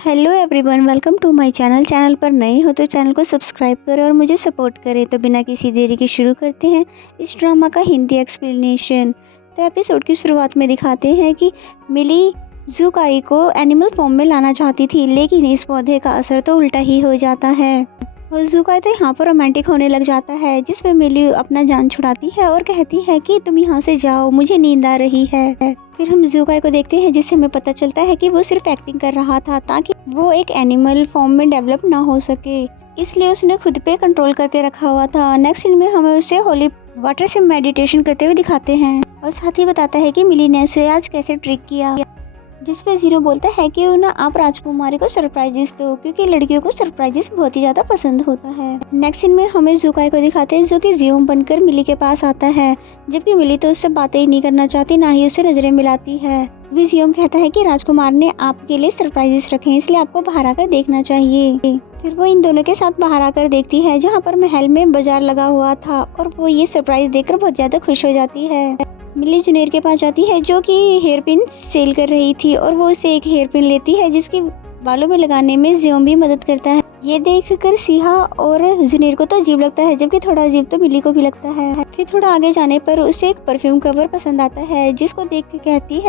Hello everyone, welcome to my channel पर नए हो तो चैनल को सब्सक्राइब करें और मुझे सपोर्ट करें। तो बिना किसी देरी के शुरू करते हैं इस ड्रामा का हिंदी एक्सप्लेनेशन। तो एपिसोड की शुरुआत में दिखाते हैं कि मिली ज़ुकाई को एनिमल फॉर्म में लाना चाहती थी, लेकिन इस पौधे का असर तो उल्टा ही हो जाता है और ज़ुकाई तो यहाँ पर रोमांटिक होने लग जाता है, जिस पे मिली अपना जान छुड़ाती है और कहती है कि तुम यहाँ से जाओ, मुझे नींद आ रही है। फिर हम ज़ुकाई को देखते हैं, जिससे हमें पता चलता है कि वो सिर्फ एक्टिंग कर रहा था ताकि वो एक एनिमल फॉर्म में डेवलप ना हो सके, इसलिए उसने खुद पे कंट्रोल करके रखा हुआ था। नेक्स्ट सीन में हमें उसे होली वाटर से मेडिटेशन करते हुए दिखाते हैं और साथ ही बताता है कि मिली ने उसे आज कैसे ट्रिक किया, जिस पे जीरो बोलता है कि ना आप राजकुमारी को सरप्राइजेस दो, क्योंकि लड़कियों को सरप्राइजेस बहुत ही ज्यादा पसंद होता है। नेक्स्ट सीन में हमें ज़ुकाई को दिखाते हैं, जो कि ज़ियोम बनकर मिली के पास आता है, जबकि मिली तो उससे बातें ही नहीं करना चाहती, ना ही उससे नजरें मिलाती है। भी ज़ियोम कहता है कि राजकुमार ने आपके लिए सरप्राइजेस रखे हैं, इसलिए आपको बाहर आकर देखना चाहिए। फिर वो इन दोनों के साथ बाहर आकर देखती है, जहाँ पर महल में बाजार लगा हुआ था, और वो ये सरप्राइज देखकर बहुत ज्यादा खुश हो जाती है। मिली जुनेर के पास जाती है, जो कि हेयर पिन सेल कर रही थी, और वो उसे एक हेयर पिन लेती है, जिसकी बालों में लगाने में ज़ियोम भी मदद करता है। ये देखकर सिहा और जुनेर को तो अजीब लगता है, जबकि थोड़ा अजीब तो मिली को भी लगता है। फिर थोड़ा आगे जाने पर उसे एक परफ्यूम कवर पसंद आता है, जिसको देख के कहती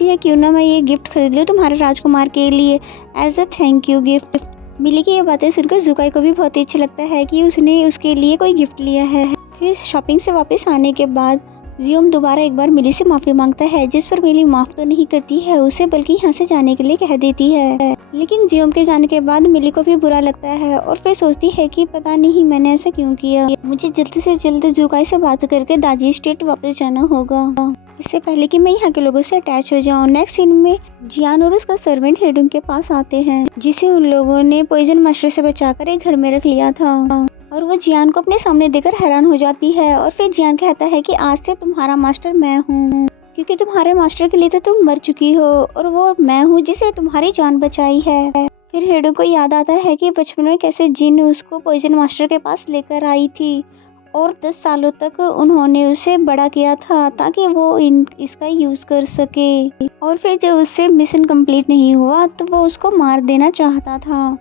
है क्यों ना मैं ये गिफ्ट खरीद लूं तुम्हारे राजकुमार के लिए as a thank you gift. Mili की ये बातें सुनकर ज़ुकाई को भी बहुत ही अच्छा लगता है कि उसने उसके लिए कोई गिफ्ट लिया है। फिर शॉपिंग से वापस आने के बाद ज़ियोम दोबारा एक बार मिली से माफ़ी मांगता है, जिस पर मिली माफ़ तो नहीं करती है उसे, बल्कि यहाँ से जाने के लिए कह देती है। लेकिन ज़ियोम के जाने के बाद मिली को भी बुरा लगता है और फिर सोचती है कि पता नहीं मैंने ऐसा क्यों किया, मुझे जल्द से जल्द ज़ुकाई से बात करके दाजी स्टेट वापस जाना होगा, इससे पहले कि मैं यहाँ के लोगों से अटैच हो जाऊँ। नेक्स्ट सीन में जियान और उसका सर्वेंट हेडुंग के पास आते हैं, जिसे उन लोगों ने पॉइजन मास्टर से बचाकर एक घर में रख लिया था, और वो जियान को अपने सामने देखकर हैरान हो जाती है। और फिर जियान कहता है कि आज से तुम्हारा मास्टर मैं हूँ, क्योंकि तुम्हारे मास्टर के लिए तो तुम मर चुकी हो, और वो मैं हूँ जिसने तुम्हारी जान बचाई है। फिर हेडुंग को याद आता है कि बचपन में कैसे जिन उसको पॉइजन मास्टर के पास लेकर आई थी, और 10 सालों तक उन्होंने उसे बड़ा किया था ताकि वो इसका यूज़ कर सके, और फिर जब उससे मिशन कंप्लीट नहीं हुआ तो वो उसको मार देना चाहता था।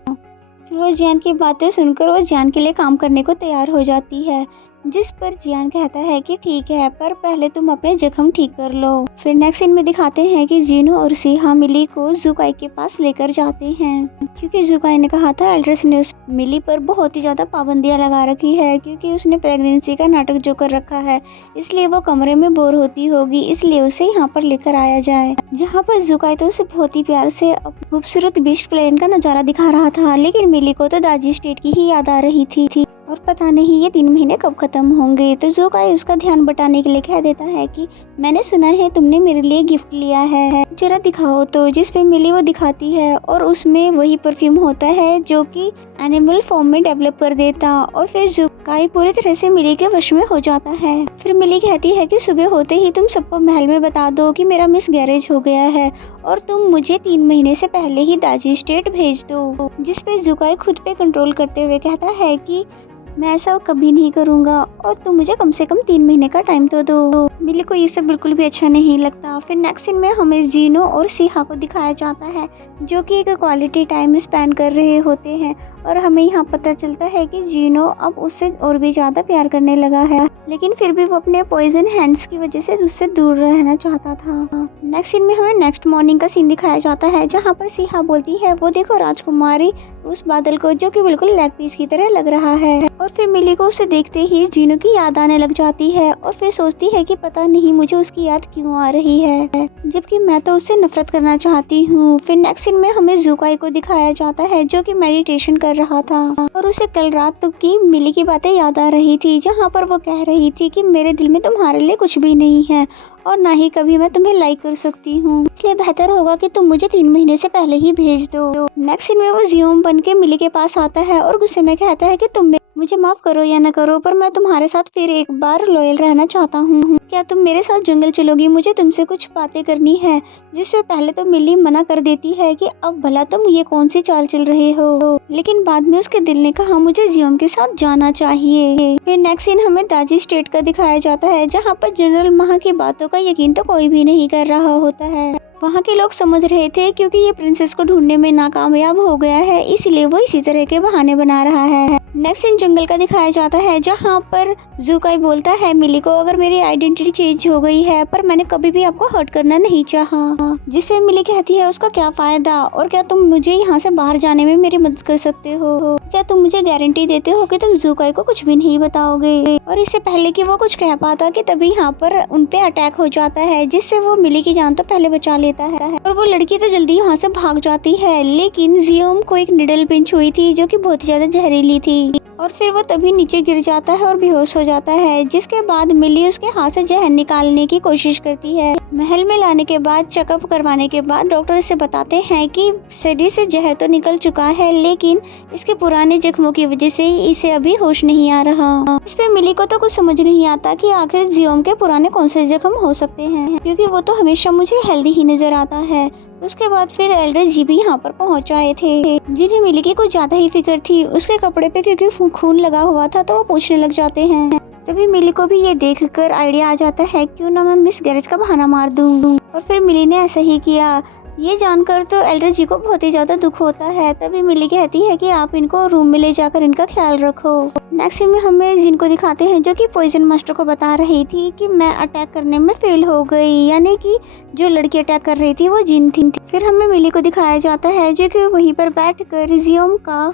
फिर वो जियान की बातें सुनकर वो जियान के लिए काम करने को तैयार हो जाती है, जिस पर जियान कहता है कि ठीक है, पर पहले तुम अपने जख्म ठीक कर लो। फिर नेक्स्ट सीन में दिखाते हैं कि जिनो और सिहा मिली को ज़ुकाई के पास लेकर जाते हैं, क्योंकि ज़ुकाई ने कहा था एल्ड्रेस ने उस मिली पर बहुत ही ज़्यादा पाबंदियां लगा रखी है, क्योंकि उसने प्रेगनेंसी का नाटक जो कर रखा है, इसलिए वो कमरे में बोर होती होगी, इसलिए उसे यहाँ पर लेकर आया जाए। जहाँ पर ज़ुकाई तो उसे बहुत ही प्यार से खूबसूरत बीस्ट प्लेन का नज़ारा दिखा रहा था, लेकिन मिली को तो दाजी स्टेट की ही याद आ रही थी और पता नहीं ये 3 महीने कब खत्म होंगे। तो ज़ुकाई उसका ध्यान बटाने के लिए कह देता है कि मैंने सुना है तुमने मेरे लिए गिफ्ट लिया है, जरा दिखाओ। तो जिस पे मिली वो दिखाती है, और उसमें वही परफ्यूम होता है जो कि एनिमल फॉर्म में डेवलप कर देता, और फिर ज़ुकाई पूरी तरह से मिली के वश में हो जाता है। फिर मिली कहती है कि सुबह होते ही तुम सबको महल में बता दो कि मेरा मिस गैरेज हो गया है, और तुम मुझे 3 महीने से पहले ही दाजी स्टेट भेज दो। जिस पे ज़ुकाई खुद पे कंट्रोल करते हुए कहता है कि मैं ऐसा कभी नहीं करूँगा, और तुम मुझे कम से कम 3 महीने का टाइम तो दो। मिली को ये सब बिल्कुल भी अच्छा नहीं लगता। फिर नेक्स्ट सीन में हमें जीनो और सिहा को दिखाया जाता है, जो कि एक क्वालिटी टाइम स्पेंड कर रहे होते हैं, और हमें यहाँ पता चलता है कि जीनो अब उससे और भी ज़्यादा प्यार करने लगा है, लेकिन फिर भी वो अपने पॉइजन हैंड्स की वजह से उससे दूर रहना चाहता था। नेक्स्ट सीन में हमें नेक्स्ट मॉर्निंग का सीन दिखाया जाता है, जहाँ पर सिहा बोलती है वो देखो राजकुमारी उस बादल को, जो कि बिल्कुल लेग पीस की तरह लग रहा है। और फिर मिली को उसे देखते ही जीनो की याद आने लग जाती है, और फिर सोचती है कि पता नहीं मुझे उसकी याद क्यों आ रही है, जबकि मैं तो उससे नफरत करना चाहती हूँ। फिर नेक्स्ट सीन में हमें ज़ुकाई को दिखाया जाता है, जो कि मेडिटेशन कर रहा था, और उसे कल रात की मिली की बातें याद आ रही थी, जहाँ पर वो कह रही थी कि मेरे दिल में तुम्हारे लिए कुछ भी नहीं है, और ना ही कभी मैं तुम्हें लाइक कर सकती हूँ, इसलिए बेहतर होगा कि तुम मुझे 3 महीने से पहले ही भेज दो। नेक्स्ट सीन में वो ज़ियोम बन के मिली के पास आता है, और गुस्से में कहता है कि तुम मुझे माफ करो या न करो, पर मैं तुम्हारे साथ फिर एक बार लॉयल रहना चाहता हूँ। क्या तुम मेरे साथ जंगल चलोगी? मुझे तुमसे कुछ बातें करनी है। जिससे पहले तो मिली मना कर देती है कि अब भला तुम ये कौन सी चाल चल रहे हो, लेकिन बाद में उसके दिल ने कहा मुझे ज़ियोम के साथ जाना चाहिए। फिर नेक्स्ट सीन हमें दाजी स्टेट का दिखाया जाता है, जहाँ पर जनरल महा की बातों का यकीन तो कोई भी नहीं कर रहा होता है, वहाँ के लोग समझ रहे थे क्योंकि ये प्रिंसेस को ढूंढने में नाकामयाब हो गया है, इसलिए वो इसी तरह के बहाने बना रहा है। नेक्स्ट सीन जंगल का दिखाया जाता है, जहाँ पर ज़ूकाई बोलता है मिली को, अगर मेरी आइडेंटिटी चेंज हो गई है पर मैंने कभी भी आपको हर्ट करना नहीं चाहा। जिस पे मिली कहती है उसका क्या फायदा, और क्या तुम मुझे यहाँ से बाहर जाने में मेरी मदद कर सकते हो? क्या तुम मुझे गारंटी देते हो कि तुम ज़ूकाई को कुछ भी नहीं बताओगे? और इससे पहले कि वो कुछ कह पाता कि तभी यहाँ पर उन पे अटैक हो जाता है, जिससे वो मिली की जान तो पहले बचा लेता है और वो लड़की तो जल्दी यहाँ से भाग जाती है। लेकिन जियोम को एक निडल पिंच हुई थी जो कि बहुत ही ज्यादा जहरीली थी और फिर वो तभी नीचे गिर जाता है और बेहोश हो जाता है। जिसके बाद मिली उसके हाथ से जहर निकालने की कोशिश करती है। महल में लाने के बाद चेकअप करवाने के बाद डॉक्टर इसे बताते हैं कि शरीर से जहर तो निकल चुका है, लेकिन इसके पुराने जख्मों की वजह से इसे अभी होश नहीं आ रहा। इस पे मिली को तो कुछ समझ नहीं आता कि आखिर जियोम के पुराने कौन से जख्म हो सकते हैं, क्योंकि वो तो हमेशा मुझे हेल्दी ही नजर आता है। उसके बाद फिर एल्डर जी भी यहाँ पर पहुंच आए थे, जिन्हें मिली की कुछ ज्यादा ही फिक्र थी उसके कपड़े पे, क्योंकि खून लगा हुआ था तो वो पूछने लग जाते हैं। तभी मिली को भी ये देखकर आइडिया आ जाता है क्यों ना मैं मिस गैरेज का बहाना मार दूं, और फिर मिली ने ऐसा ही किया। ये जानकर तो एल्डर जी को बहुत ही ज्यादा दुख होता है। तभी मिली कहती है कि आप इनको रूम में ले जाकर इनका ख्याल रखो। नेक्स्ट में हमें जिन को दिखाते हैं जो कि पॉइजन मास्टर को बता रही थी कि मैं अटैक करने में फेल हो गई, यानी कि जो लड़की अटैक कर रही थी वो जिन थी। फिर हमें मिली को दिखाया जाता है जो कि वहीं पर बैठकर जियोम का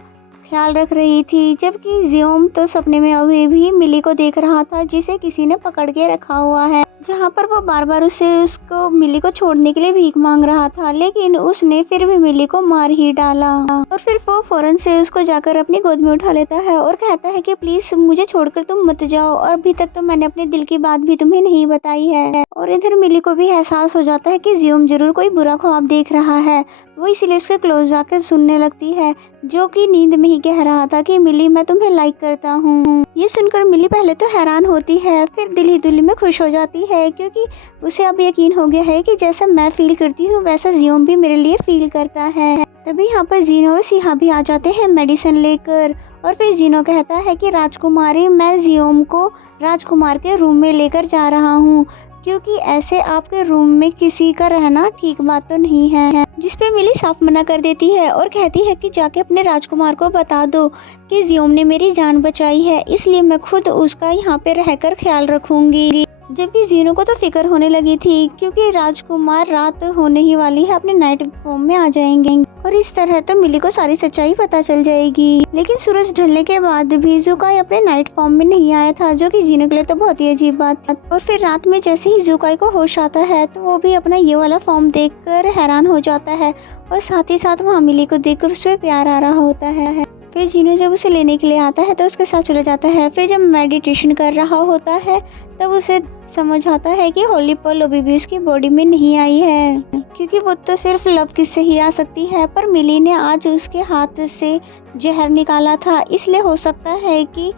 ख्याल रख रही थी, जबकि जियोम तो सपने में अभी भी मिली को देख रहा था जिसे किसी ने पकड़ के रखा हुआ है, जहाँ पर वो बार बार उसको मिली को छोड़ने के लिए भीख मांग रहा था, लेकिन उसने फिर भी मिली को मार ही डाला। और फिर वो फौरन से उसको जाकर अपनी गोद में उठा लेता है और कहता है कि प्लीज मुझे छोड़कर तुम मत जाओ, और अभी तक तो मैंने अपने दिल की बात भी तुम्हें नहीं बताई है। और इधर मिली को भी एहसास हो जाता है कि जियोम जरूर कोई बुरा ख्वाब देख रहा है, वो इसीलिए उसके क्लोज जाकर सुनने लगती है, जो कि नींद में ही कह रहा था कि मिली मैं तुम्हें लाइक करता हूँ। ये सुनकर मिली पहले तो हैरान होती है, फिर दिल ही दिल में खुश हो जाती है, क्योंकि उसे अब यकीन हो गया है कि जैसा मैं फील करती हूँ वैसा जियोम भी मेरे लिए फील करता है। तभी यहाँ पर जीनो और सिहा भी आ जाते हैं मेडिसिन लेकर, और फिर जीनो कहता है कि राजकुमारी मैं जियोम को राजकुमार के रूम में लेकर जा रहा हूँ, क्योंकि ऐसे आपके रूम में किसी का रहना ठीक बात तो नहीं है। जिसपे मिली साफ मना कर देती है और कहती है कि जाके अपने राजकुमार को बता दो कि जियोम ने मेरी जान बचाई है, इसलिए मैं खुद उसका यहाँ पे रहकर ख्याल रखूंगी। जबकि जीनो को तो फिक्र होने लगी थी क्योंकि राजकुमार रात होने ही वाली है, अपने नाइट फॉर्म में आ जाएंगे और इस तरह तो मिली को सारी सच्चाई पता चल जाएगी। लेकिन सूरज ढलने के बाद भी ज़ूकाई अपने नाइट फॉर्म में नहीं आया था, जो कि जीनो के लिए तो बहुत ही अजीब बात था। और फिर रात में जैसे ही ज़ूकाई को होश आता है तो वो भी अपना ये वाला फॉर्म देखकर हैरान हो जाता है, और साथ ही साथ वहाँ मिली को देखकर उसपे प्यार आ रहा होता है। फिर जीनो जब उसे लेने के लिए आता है तो उसके साथ चला जाता है। फिर जब मेडिटेशन कर रहा होता है तब उसे समझ आता है कि होली पर्ल अभी भी उसकी बॉडी में नहीं आई है, क्योंकि वो तो सिर्फ लव किस से ही आ सकती है, पर मिली ने आज उसके हाथ से जहर निकाला था, इसलिए हो सकता है कि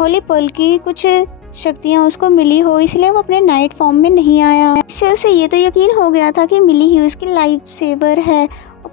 होली पर्ल की कुछ शक्तियाँ उसको मिली हो, इसलिए वो अपने नाइट फॉर्म में नहीं आया। इससे उसे ये तो यकीन हो गया था कि मिली ही उसकी लाइफ सेवर है,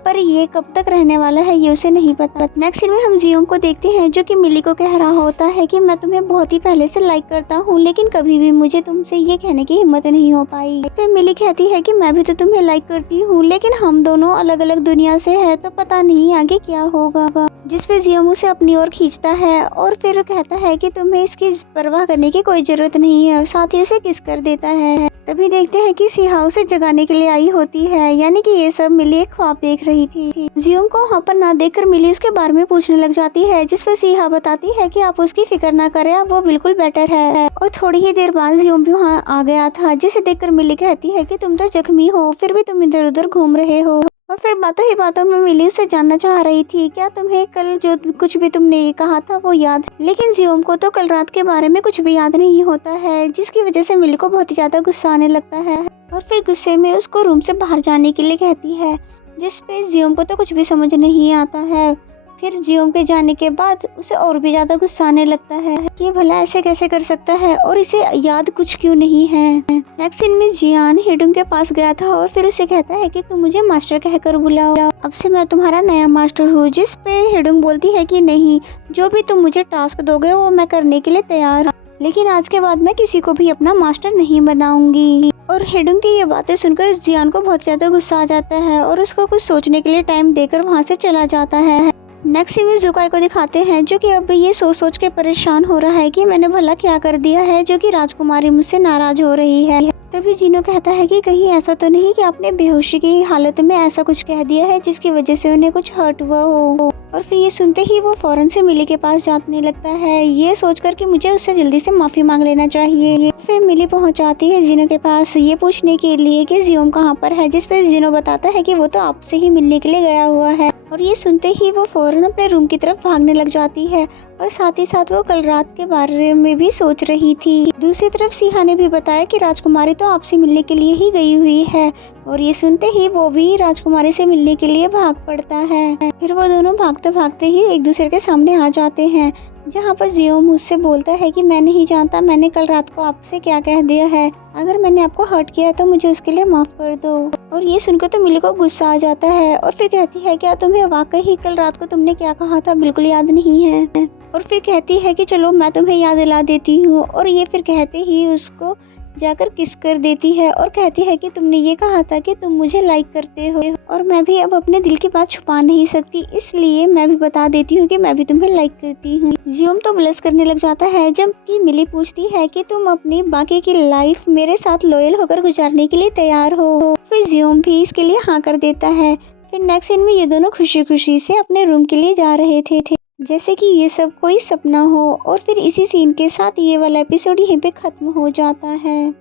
पर ये कब तक रहने वाला है ये उसे नहीं पता। नेक्स्ट सीन में हम जियोम को देखते हैं जो कि मिली को कह रहा होता है कि मैं तुम्हें बहुत ही पहले से लाइक करता हूँ, लेकिन कभी भी मुझे तुमसे ये कहने की हिम्मत नहीं हो पाई। फिर मिली कहती है कि मैं भी तो तुम्हें लाइक करती हूँ, लेकिन हम दोनों अलग अलग दुनिया से है तो पता नहीं आगे क्या होगा। जिस पे जियोम उसे अपनी ओर खींचता है और फिर कहता है कि तुम्हें इसकी परवाह करने की कोई जरूरत नहीं है, साथ ही उसे किस कर देता है। तभी देखते हैं कि सिहा उसे जगाने के लिए आई होती है, यानी कि ये सब मिली एक ख्वाब देख रही थी। जियोम को वहाँ पर ना देखकर मिली उसके बारे में पूछने लग जाती है, जिस पर सिहा बताती है कि आप उसकी फिक्र ना करें, अब वो बिल्कुल बेटर है। और थोड़ी ही देर बाद जियोम भी वहाँ आ गया था, जिसे देखकर मिली कहती है कि तुम तो जख्मी हो फिर भी तुम इधर उधर घूम रहे हो। और फिर बातों ही बातों में मिली उससे जानना चाह रही थी क्या तुम्हें कल जो कुछ भी तुमने कहा था वो याद है। लेकिन जियोम को तो कल रात के बारे में कुछ भी याद नहीं होता है, जिसकी वजह से मिली को बहुत ही ज्यादा गुस्सा आने लगता है और फिर गुस्से में उसको रूम से बाहर जाने के लिए कहती है, जिस पे जियोम को तो कुछ भी समझ नहीं आता है। फिर जियोम के जाने के बाद उसे और भी ज्यादा गुस्सा आने लगता है कि भला ऐसे कैसे कर सकता है और इसे याद कुछ क्यों नहीं है। नेक्स्ट सीन में जियान हेडुंग के पास गया था और फिर उसे कहता है कि तुम मुझे मास्टर कहकर बुलाओ, अब से मैं तुम्हारा नया मास्टर हूँ। जिस पे हेडुंग बोलती है कि नहीं, जो भी तुम मुझे टास्क दोगे वो मैं करने के लिए तैयार हूँ, लेकिन आज के बाद मैं किसी को भी अपना मास्टर नहीं बनाऊंगी। और और हेडुंग की ये बातें सुनकर जियान को बहुत ज़्यादा गुस्सा आ जाता है और उसको कुछ सोचने के लिए टाइम देकर वहाँ से चला जाता है। नेक्स्ट सीन में जुकाई को दिखाते हैं जो कि अब ये सोच सोच के परेशान हो रहा है कि मैंने भला क्या कर दिया है जो कि राजकुमारी मुझसे नाराज हो रही है। तभी जीनो कहता है कि कहीं ऐसा तो नहीं कि आपने बेहोशी की हालत में ऐसा कुछ कह दिया है जिसकी वजह से उन्हें कुछ हर्ट हुआ हो। और फिर ये सुनते ही वो फौरन से मिली के पास जाने लगता है, ये सोचकर कि मुझे उससे जल्दी से माफ़ी मांग लेना चाहिए। फिर मिली पहुंच जाती है जीनो के पास ये पूछने के लिए कि जियोम कहाँ पर है, जिस पर जीनो बताता है कि वो तो आपसे ही मिलने के लिए गया हुआ है। और ये सुनते ही वो फौरन अपने रूम की तरफ भागने लग जाती है और साथ ही साथ वो कल रात के बारे में भी सोच रही थी। दूसरी तरफ सिहा ने भी बताया कि राजकुमारी तो आपसे मिलने के लिए ही गई हुई है और ये सुनते ही वो भी राजकुमारी से मिलने के लिए भाग पड़ता है। फिर वो दोनों भागते भागते ही एक दूसरे के सामने आ जाते हैं, जहाँ पर जियो मुझसे बोलता है कि मैं नहीं जानता मैंने कल रात को आपसे क्या कह दिया है, अगर मैंने आपको हर्ट किया तो मुझे उसके लिए माफ़ कर दो। और ये सुनकर तो मिली को गुस्सा आ जाता है और फिर कहती है क्या तुम्हें वाकई ही कल रात को तुमने क्या कहा था बिल्कुल याद नहीं है। और फिर कहती है कि चलो मैं तुम्हें याद दिला देती हूँ और ये फिर कहते ही उसको जाकर किस कर देती है और कहती है कि तुमने ये कहा था कि तुम मुझे लाइक करते हो और मैं भी अब अपने दिल की बात छुपा नहीं सकती, इसलिए मैं भी बता देती हूँ कि मैं भी तुम्हें लाइक करती हूँ। जियोम तो ब्लश करने लग जाता है जबकि मिली पूछती है कि तुम अपनी बाकी की लाइफ मेरे साथ लॉयल होकर गुजारने के लिए तैयार हो। फिर जियोम भी इसके लिए हाँ कर देता है। फिर नेक्स्ट सीन में ये दोनों खुशी खुशी से अपने रूम के लिए जा रहे थे जैसे कि ये सब कोई सपना हो। और फिर इसी सीन के साथ ये वाला एपिसोड यहीं पे ख़त्म हो जाता है।